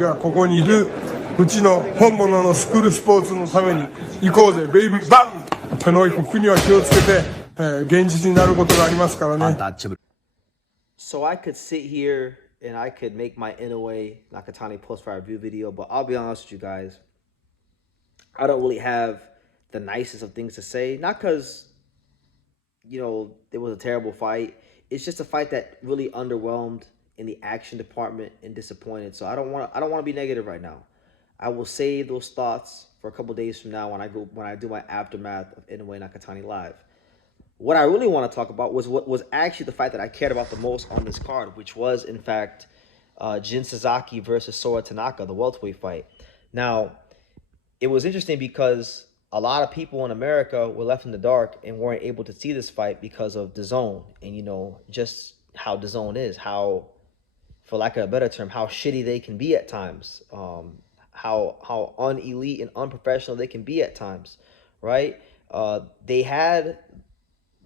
がここにいるうちの本物のスクールスポーツのために行こうぜベイビーバン手の服には気をつけて、現実になることがありますからね。So I could sit here and I could make my Inoue Nakatani post-fight review video, but I'll be honest with you guys, I don't really have the nicest of things to say. Not because, it was a terrible fight. It's just a fight that really underwhelmed in the action department and disappointed. So I don't want to be negative right now. I will save those thoughts for a couple days from now when I do my aftermath of Inoue Nakatani live. What I really want to talk about was what was actually the fight that I cared about the most on this card, which was in fact Jin Sasaki versus Sora Tanaka, the welterweight fight. Now, it was interesting because a lot of people in America were left in the dark and weren't able to see this fight because of DAZN and just how DAZN is, how, for lack of a better term, how shitty they can be at times, how unelite and unprofessional they can be at times, right? They had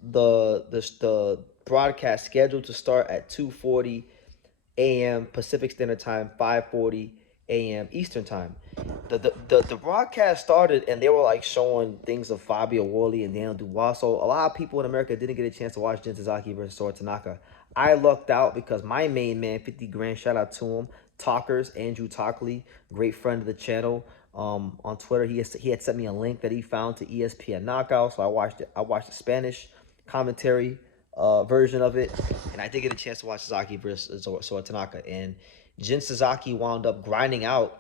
the broadcast scheduled to start at 2:40 a.m. Pacific Standard Time, 5:40 a.m. Eastern Time. The broadcast started and they were like showing things of Fabio Worley and Daniel Dubois. So a lot of people in America didn't get a chance to watch Jin Sasaki versus Sora Tanaka. I lucked out because my main man, 50 grand, shout out to him, Talkers, Andrew Talkley, great friend of the channel. On Twitter, he had sent me a link that he found to ESPN Knockout. So I watched it. I watched the Spanish commentary version of it, and I did get a chance to watch Sasaki versus Sora Tanaka, and Jin Sasaki wound up grinding out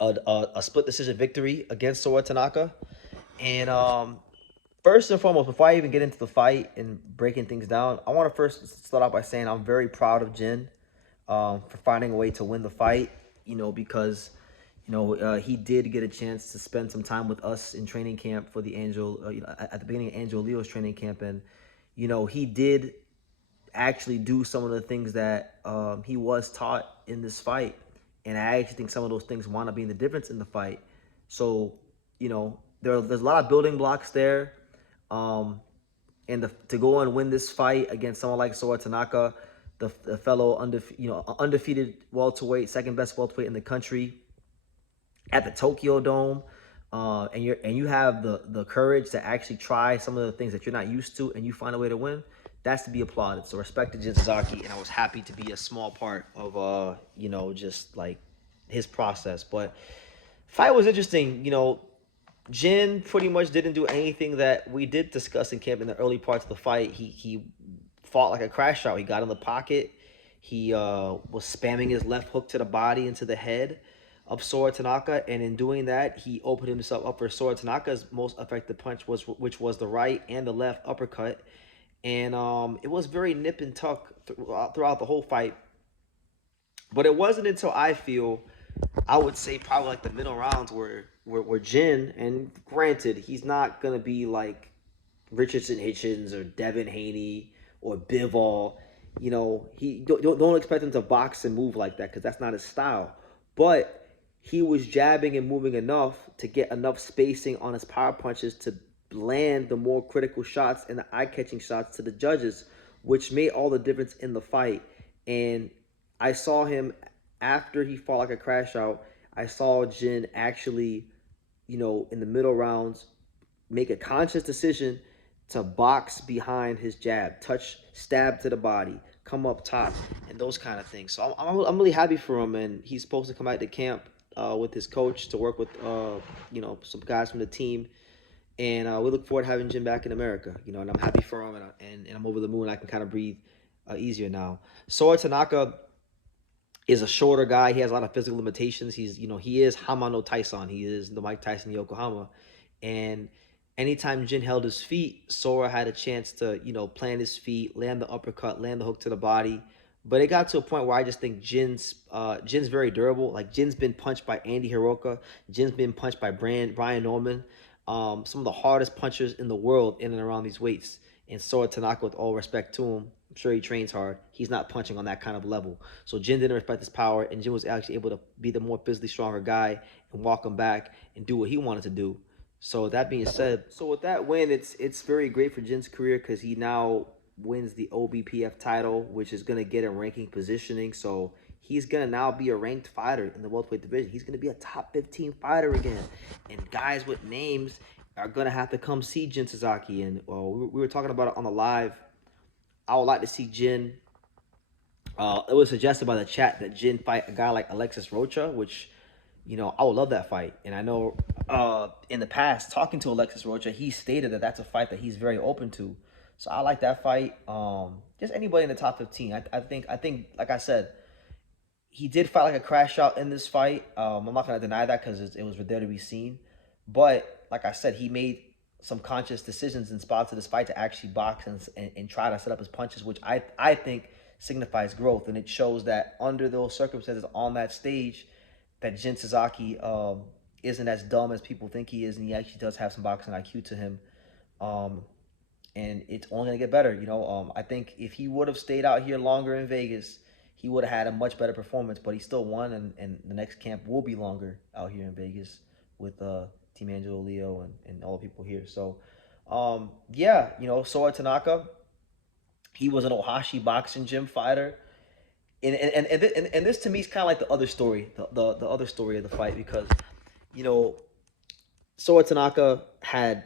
a split decision victory against Sora Tanaka. And first and foremost, before I even get into the fight and breaking things down, I want to first start out by saying I'm very proud of Jin for finding a way to win the fight, because he did get a chance to spend some time with us in training camp for the at the beginning of Angel Leo's training camp. And, he did actually do some of the things that he was taught in this fight. And I actually think some of those things wound up being the difference in the fight. So, there's a lot of building blocks there. And to go and win this fight against someone like Sora Tanaka, the fellow undefeated welterweight, second best welterweight in the country, at the Tokyo Dome, and you have the courage to actually try some of the things that you're not used to, and you find a way to win, that's to be applauded. So respect to Jin Sasaki, and I was happy to be a small part of just like his process. But fight was interesting. Jin pretty much didn't do anything that we did discuss in camp in the early parts of the fight. He fought like a crash out. He got in the pocket. He was spamming his left hook to the body and to the head of Sora Tanaka, and in doing that, he opened himself up for Sora Tanaka's most effective punch, which was the right and the left uppercut, and it was very nip and tuck throughout the whole fight. But it wasn't until I would say probably like the middle rounds where Jin, and granted, he's not gonna be like Richardson Hitchens or Devin Haney or Bivol. He don't expect him to box and move like that because that's not his style. But he was jabbing and moving enough to get enough spacing on his power punches to land the more critical shots and the eye-catching shots to the judges, which made all the difference in the fight. And I saw him after he fought like a crash out. I saw Jin actually, in the middle rounds, make a conscious decision to box behind his jab, stab to the body, come up top, and those kind of things. So I'm really happy for him, and he's supposed to come out to camp with his coach to work with some guys from the team, and we look forward to having Jim back in America. And I'm happy for him, and I'm over the moon. I can kind of breathe easier now. Sora Tanaka is a shorter guy. He has a lot of physical limitations. He is Hamano Tyson. He is the Mike Tyson Yokohama, and anytime Jin held his feet, Sora had a chance to, plant his feet, land the uppercut, land the hook to the body. But it got to a point where I just think Jin's very durable. Like, Jin's been punched by Andy Hiroka. Jin's been punched by Brian Norman. Some of the hardest punchers in the world in and around these weights. And Sora Tanaka, with all respect to him, I'm sure he trains hard. He's not punching on that kind of level. So Jin didn't respect his power, and Jin was actually able to be the more physically stronger guy and walk him back and do what he wanted to do. So that being said, with that win, it's very great for Jin's career because he now wins the OBPF title, which is going to get him ranking positioning. So he's going to now be a ranked fighter in the welterweight division. He's going to be a top 15 fighter again. And guys with names are going to have to come see Jin Sasaki. And we were talking about it on the live. I would like to see Jin. It was suggested by the chat that Jin fight a guy like Alexis Rocha, which, I would love that fight. And I know in the past, talking to Alexis Rocha, he stated that that's a fight that he's very open to. So I like that fight. Just anybody in the top 15. I think, like I said, he did fight like a crash out in this fight. I'm not going to deny that because it was there to be seen. But like I said, he made some conscious decisions in spots of this fight to actually box and try to set up his punches, which I think signifies growth. And it shows that under those circumstances on that stage, that Jin Sasaki isn't as dumb as people think he is, and he actually does have some boxing IQ to him. And it's only going to get better. I think if he would have stayed out here longer in Vegas, he would have had a much better performance, but he still won, and the next camp will be longer out here in Vegas with Team Angelo Leo and all the people here. So, yeah, Sora Tanaka, he was an Ohashi boxing gym fighter. And this to me is kind of like the other story, the other story of the fight, because, Sora Tanaka had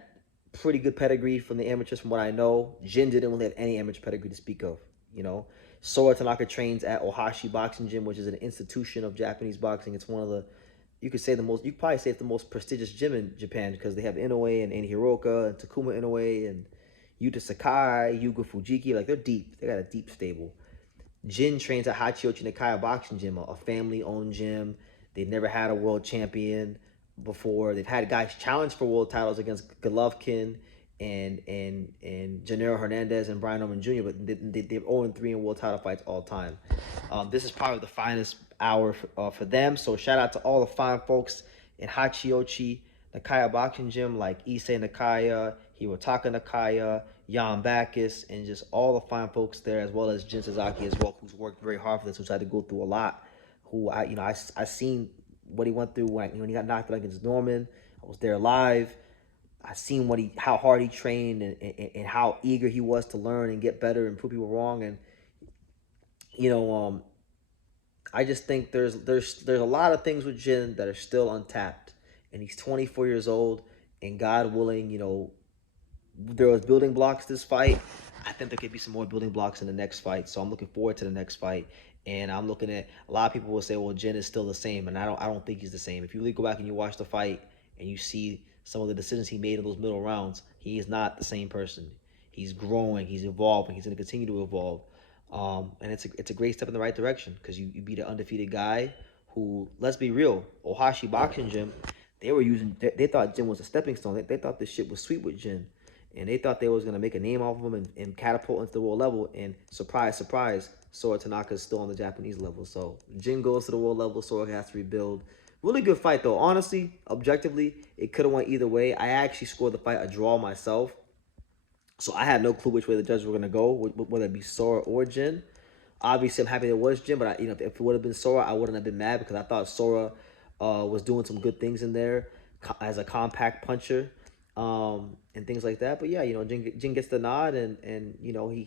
pretty good pedigree from the amateurs from what I know. Jin didn't really have any amateur pedigree to speak of, Sora Tanaka trains at Ohashi Boxing Gym, which is an institution of Japanese boxing. It's one of the, you could probably say it's the most prestigious gym in Japan, because they have Inoue and Hiroka and Takuma Inoue and Yuta Sakai, Yuga Fujiki. Like, they're deep. They got a deep stable. Jin trains at Hachiochi Nakaya Boxing Gym, a family-owned gym. They've never had a world champion before. They've had guys challenge for world titles against Golovkin and Janero Hernandez and Brian Norman Jr., but they're 0-3 in world title fights all time. This is probably the finest hour for them. So shout out to all the fine folks in Hachiochi Nakaya Boxing Gym, like Issei Nakaya, Hirotaka Nakaya, Jan Backus, and just all the fine folks there, as well as Jin Sasaki as well, who's worked very hard for this, who's had to go through a lot. Who I seen what he went through when he got knocked out against Norman. I was there live. I seen how hard he trained and how eager he was to learn and get better and prove people wrong. And I just think there's a lot of things with Jin that are still untapped, and he's 24 years old. And God willing, there was building blocks this fight. I think there could be some more building blocks in the next fight. So I'm looking forward to the next fight. And I'm looking at, a lot of people will say, well, Jin is still the same, and I don't think he's the same. If you really go back and you watch the fight and you see some of the decisions he made in those middle rounds, he is not the same person. He's growing, he's evolving, he's going to continue to evolve. And it's a great step in the right direction, because you beat an undefeated guy who, let's be real, Ohashi Boxing Gym, they thought Jin was a stepping stone. They thought this shit was sweet with Jin. And they thought they was going to make a name off of him and catapult into the world level. And surprise, surprise, Sora Tanaka is still on the Japanese level. So Jin goes to the world level, Sora has to rebuild. Really good fight, though. Honestly, objectively, it could have went either way. I actually scored the fight a draw myself. So I had no clue which way the judges were going to go, whether it be Sora or Jin. Obviously, I'm happy it was Jin, but if it would have been Sora, I wouldn't have been mad, because I thought Sora was doing some good things in there as a compact puncher. And things like that. But yeah, Jin gets the nod, and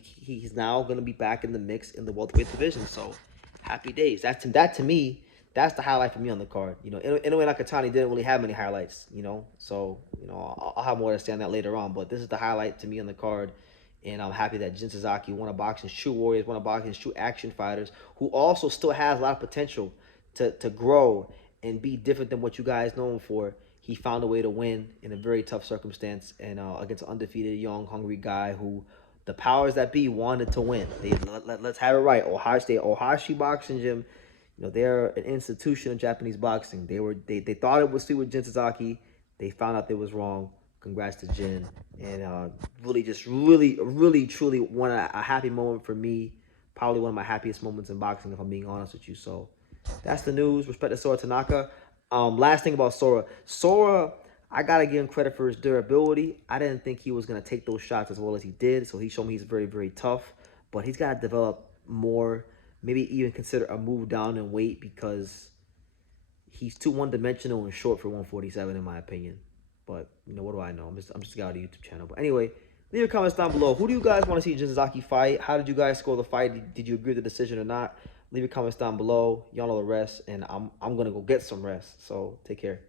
he's now going to be back in the mix in the welterweight division. So happy days. That to me, that's the highlight for me on the card. Inoue Nakatani didn't really have many highlights. So I'll have more to say on that later on. But this is the highlight to me on the card, and I'm happy that Jin Sasaki, one of boxing's true warriors, one of boxing's true action fighters, who also still has a lot of potential to grow and be different than what you guys know him for. He found a way to win in a very tough circumstance, and against an undefeated, young, hungry guy who the powers that be wanted to win. Let's have it right. Ohashi Boxing Gym, they're an institution of Japanese boxing. They thought it was sweet with Jin Sasaki. They found out they was wrong. Congrats to Jin, and really, truly, a happy moment for me. Probably one of my happiest moments in boxing, if I'm being honest with you. So that's the news. Respect to Sora Tanaka. Last thing about Sora, I gotta give him credit for his durability. I didn't think he was gonna take those shots as well as he did, so he showed me he's very, very tough. But he's gotta develop more, maybe even consider a move down in weight, because he's too one-dimensional and short for 147 in my opinion. But what do I know? I'm just a guy on the YouTube channel. But anyway, Leave your comments down below. Who do you guys want to see Jin Sasaki fight? How did you guys score the fight? Did you agree with the decision or not? Leave your comments down below. Y'all know the rest, and I'm gonna go get some rest. So take care.